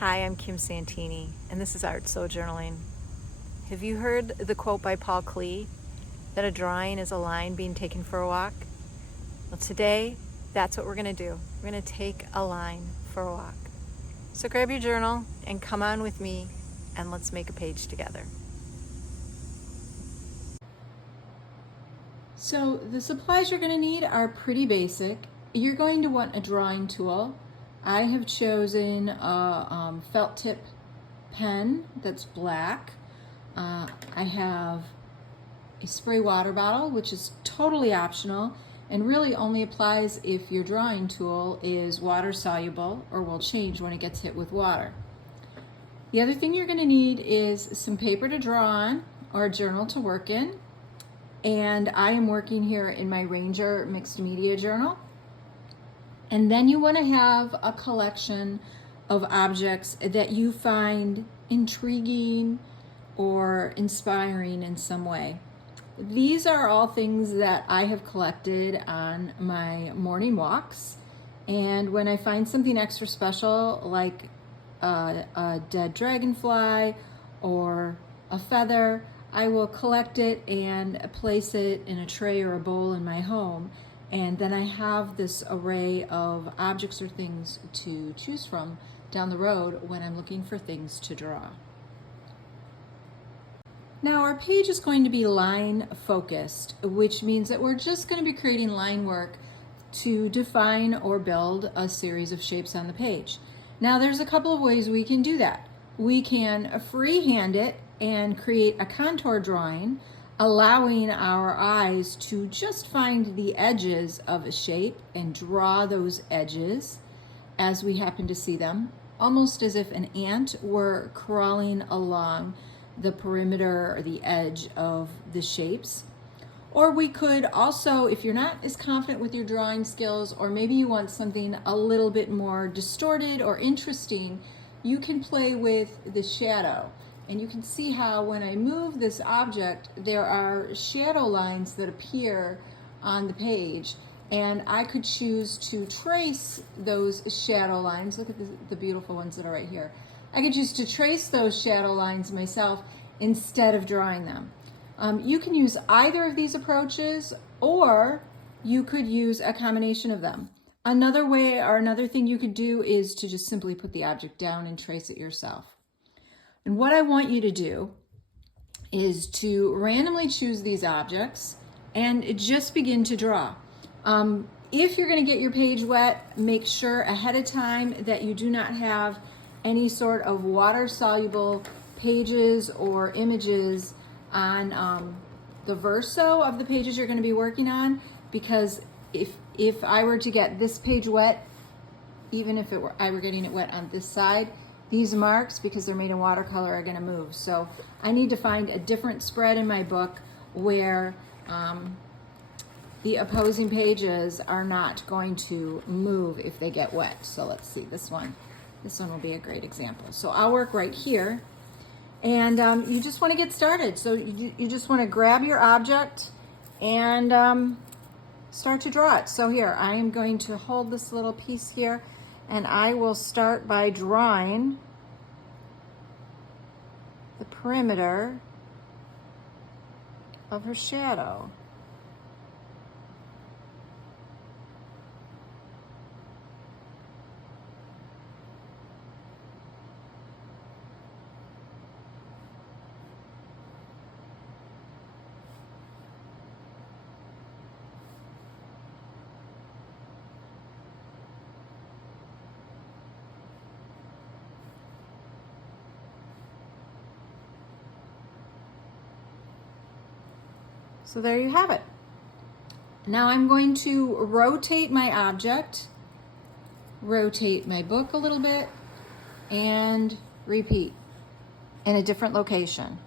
Hi, I'm Kim Santini, and this is Art Sojournaling. Have you heard the quote by Paul Klee that a drawing is a line being taken for a walk? Well, today, that's what we're going to do. We're going to take a line for a walk. So grab your journal and come on with me, and let's make a page together. So the supplies you're going to need are pretty basic. You're going to want a drawing tool. I have chosen a felt tip pen that's black. I have a spray water bottle, which is totally optional and really only applies if your drawing tool is water soluble or will change when it gets hit with water. The other thing you're going to need is some paper to draw on or a journal to work in. And I am working here in my Ranger Mixed Media Journal. And then you want to have a collection of objects that you find intriguing or inspiring in some way. These are all things that I have collected on my morning walks. And when I find something extra special, like a dead dragonfly or a feather, I will collect it and place it in a tray or a bowl in my home. And then I have this array of objects or things to choose from down the road when I'm looking for things to draw. Now our page is going to be line focused, which means that we're just going to be creating line work to define or build a series of shapes on the page. Now there's a couple of ways we can do that. We can freehand it and create a contour drawing, allowing our eyes to just find the edges of a shape and draw those edges as we happen to see them, almost as if an ant were crawling along the perimeter or the edge of the shapes. Or we could also, if you're not as confident with your drawing skills, or maybe you want something a little bit more distorted or interesting, you can play with the shadow. And you can see how when I move this object, there are shadow lines that appear on the page. And I could choose to trace those shadow lines. Look at the beautiful ones that are right here. I could choose to trace those shadow lines myself instead of drawing them. You can use either of these approaches, or you could use a combination of them. Another way or another thing you could do is to just simply put the object down and trace it yourself. And what I want you to do is to randomly choose these objects and just begin to draw. If you're going to get your page wet, make sure ahead of time that you do not have any sort of water-soluble pages or images on the verso of the pages you're going to be working on, because if I were to get this page wet, even if I were getting it wet on this side, these marks, because they're made in watercolor, are going to move. So I need to find a different spread in my book where the opposing pages are not going to move if they get wet. So let's see, this one will be a great example. So I'll work right here. And you just want to get started. So you just want to grab your object and start to draw it. So here, I am going to hold this little piece here, and I will start by drawing the perimeter of her shadow. So there you have it. Now I'm going to rotate my object, rotate my book a little bit, and repeat in a different location.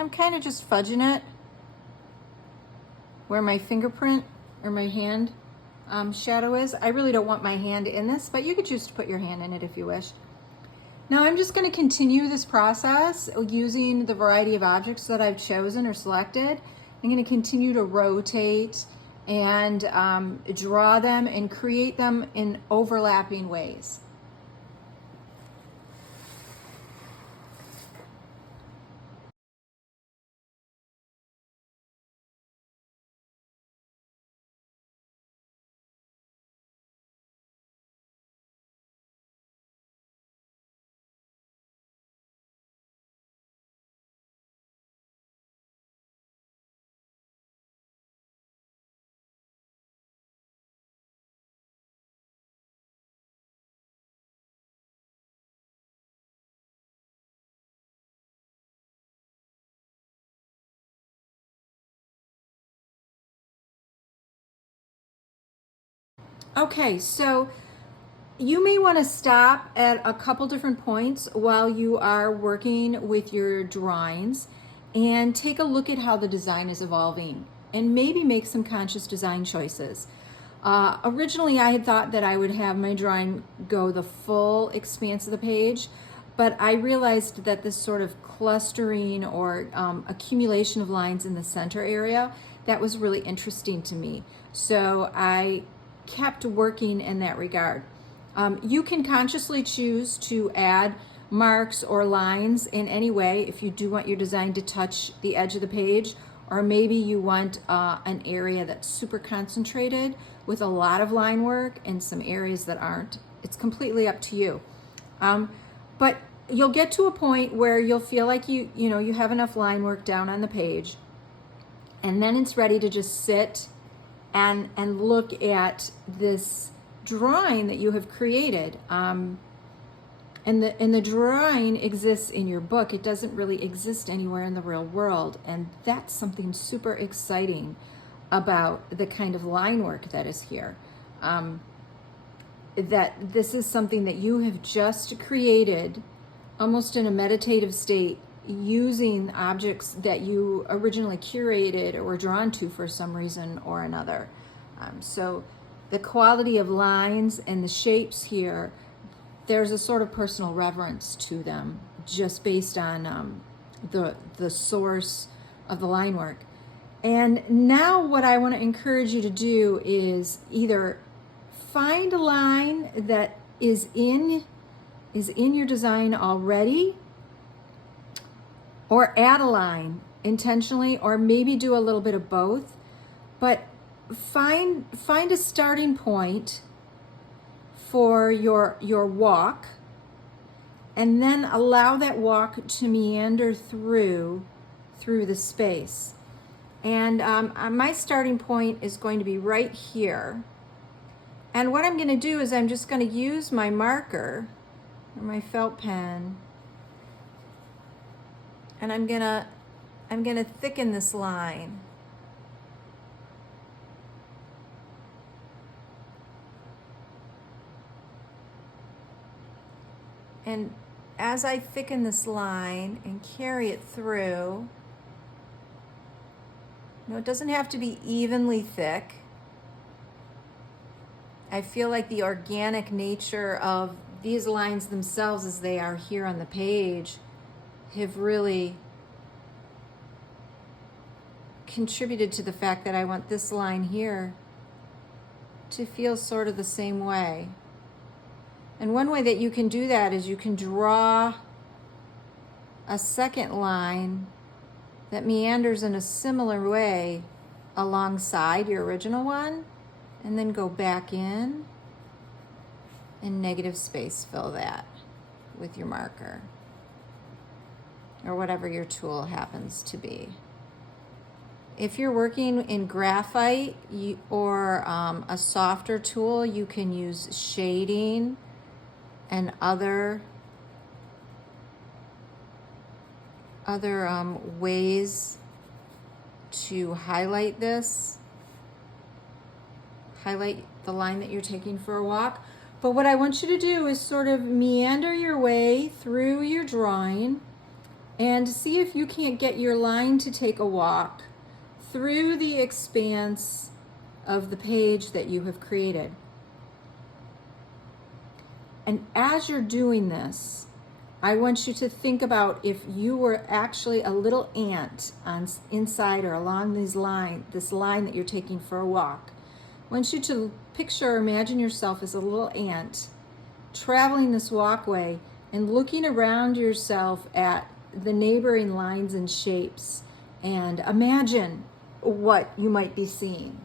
I'm kind of just fudging it where my fingerprint or my hand shadow is. I really don't want my hand in this, but you could choose to put your hand in it if you wish. Now I'm just going to continue this process using the variety of objects that I've chosen or selected. I'm going to continue to rotate and draw them and create them in overlapping ways. Okay, so you may want to stop at a couple different points while you are working with your drawings and take a look at how the design is evolving and maybe make some conscious design choices. Originally, I had thought that I would have my drawing go the full expanse of the page, but I realized that this sort of clustering or accumulation of lines in the center area, that was really interesting to me. So I kept working in that regard. You can consciously choose to add marks or lines in any way if you do want your design to touch the edge of the page, or maybe you want an area that's super concentrated with a lot of line work and some areas that aren't. It's completely up to you. But you'll get to a point where you'll feel like you have enough line work down on the page, and then it's ready to just sit and look at this drawing that you have created. And the drawing exists in your book. It doesn't really exist anywhere in the real world, and that's something super exciting about the kind of line work that is here. That this is something that you have just created almost in a meditative state, using objects that you originally curated or were drawn to for some reason or another. So the quality of lines and the shapes here, there's a sort of personal reverence to them just based on the source of the line work. And now what I want to encourage you to do is either find a line that is in your design already, or add a line intentionally, or maybe do a little bit of both. But find a starting point for your walk, and then allow that walk to meander through the space. And my starting point is going to be right here. And what I'm going to do is I'm just going to use my marker or my felt pen, and I'm gonna thicken this line. And as I thicken this line and carry it through, it doesn't have to be evenly thick. I feel like the organic nature of these lines themselves, as they are here on the page, have really contributed to the fact that I want this line here to feel sort of the same way. And one way that you can do that is you can draw a second line that meanders in a similar way alongside your original one, and then go back in and negative space fill that with your marker or whatever your tool happens to be. If you're working in graphite or a softer tool, you can use shading and other ways to highlight this. Highlight the line that you're taking for a walk. But what I want you to do is sort of meander your way through your drawing and see if you can't get your line to take a walk through the expanse of the page that you have created. And as you're doing this, I want you to think about if you were actually a little ant inside or along this line that you're taking for a walk. I want you to picture or imagine yourself as a little ant traveling this walkway and looking around yourself at the neighboring lines and shapes, and imagine what you might be seeing.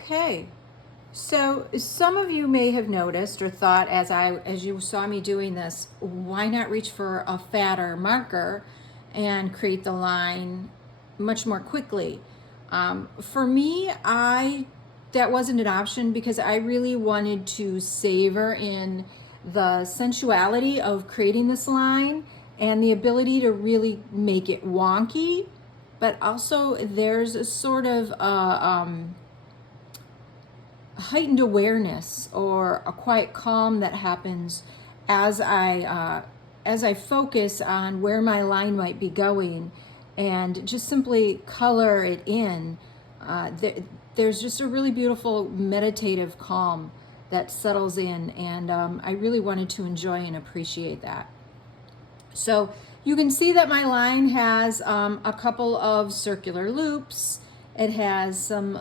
Okay. So some of you may have noticed or thought as you saw me doing this, why not reach for a fatter marker and create the line much more quickly? For me, that wasn't an option because I really wanted to savor in the sensuality of creating this line and the ability to really make it wonky, but also there's a sort of heightened awareness or a quiet calm that happens as I focus on where my line might be going and just simply color it in. There's just a really beautiful meditative calm that settles in, and I really wanted to enjoy and appreciate that. So you can see that my line has a couple of circular loops. It has some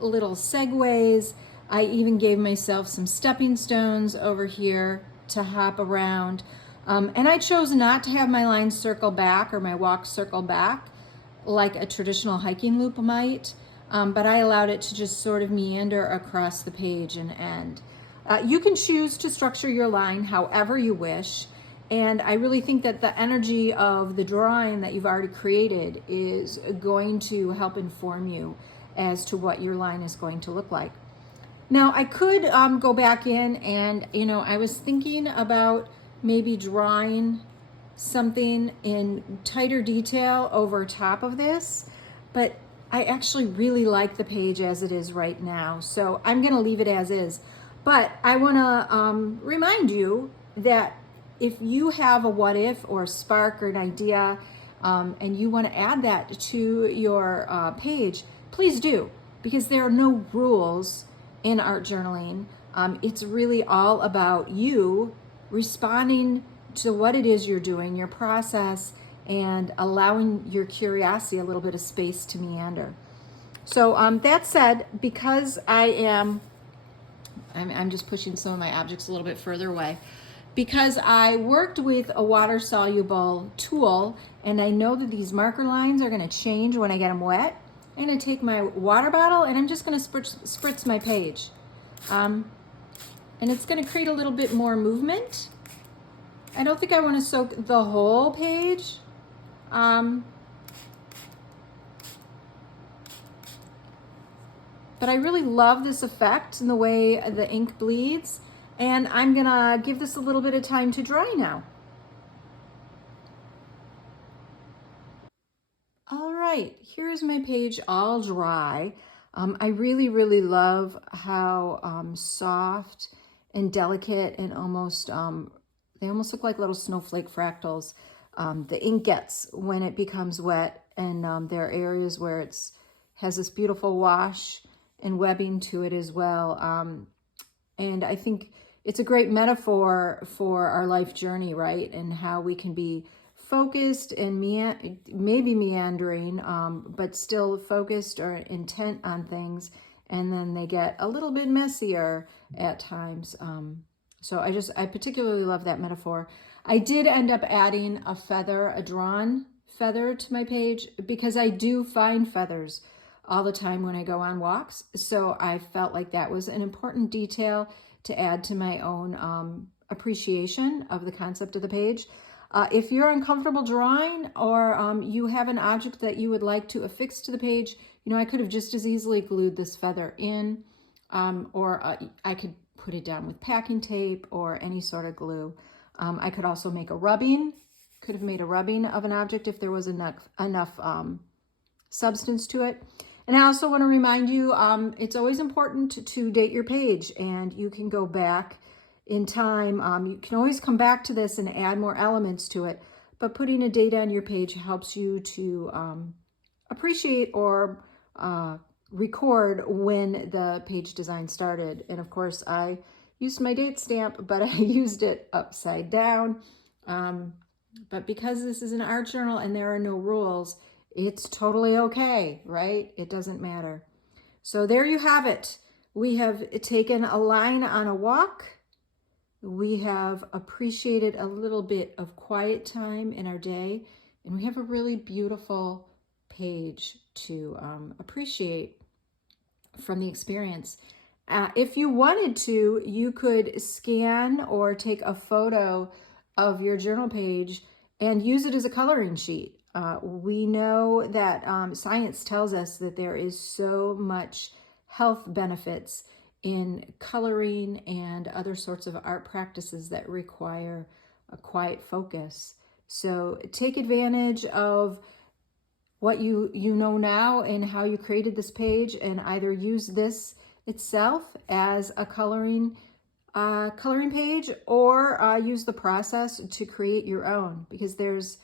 little segues. I even gave myself some stepping stones over here to hop around. And I chose not to have my line circle back or my walk circle back like a traditional hiking loop might, but I allowed it to just sort of meander across the page and end. You can choose to structure your line however you wish, and I really think that the energy of the drawing that you've already created is going to help inform you as to what your line is going to look like. Now, I could go back in and, I was thinking about maybe drawing something in tighter detail over top of this, but I actually really like the page as it is right now, so I'm going to leave it as is. But I want to remind you that if you have a what if or a spark or an idea and you want to add that to your page, please do, because there are no rules in art journaling. It's really all about you responding to what it is you're doing, your process, and allowing your curiosity a little bit of space to meander. So that said, because I'm just pushing some of my objects a little bit further away, because I worked with a water-soluble tool, and I know that these marker lines are going to change when I get them wet, I'm going to take my water bottle and I'm just going to spritz my page. And it's going to create a little bit more movement. I don't think I want to soak the whole page. But I really love this effect and the way the ink bleeds. And I'm going to give this a little bit of time to dry now. All right, here's my page all dry. I really, really love how soft and delicate and almost, they almost look like little snowflake fractals. The ink gets when it becomes wet, and there are areas where it's has this beautiful wash and webbing to it as well. And I think it's a great metaphor for our life journey, right? And how we can be focused and maybe meandering, but still focused or intent on things, and then they get a little bit messier at times. So I particularly love that metaphor. I did end up adding a drawn feather to my page because I do find feathers all the time when I go on walks. So I felt like that was an important detail to add to my own appreciation of the concept of the page. If you're uncomfortable drawing, or you have an object that you would like to affix to the page, I could have just as easily glued this feather in, or I could put it down with packing tape or any sort of glue. I could also make a rubbing, could have made a rubbing of an object if there was enough substance to it. And I also want to remind you, it's always important to date your page, and you can go back in time. You can always come back to this and add more elements to it, but putting a date on your page helps you to appreciate or record when the page design started. And of course, I used my date stamp, but I used it upside down. But because this is an art journal and there are no rules, it's totally okay, right? It doesn't matter. So there you have it. We have taken a line on a walk. We have appreciated a little bit of quiet time in our day, and we have a really beautiful page to appreciate. from the experience. If you wanted to, you could scan or take a photo of your journal page and use it as a coloring sheet. We know that science tells us that there is so much health benefits in coloring and other sorts of art practices that require a quiet focus. So take advantage of what you know now and how you created this page, and either use this itself as a coloring page, or use the process to create your own, because there's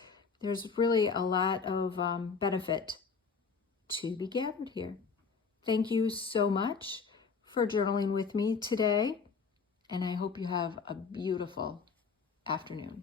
really a lot of benefit to be gathered here. Thank you so much for journaling with me today, and I hope you have a beautiful afternoon.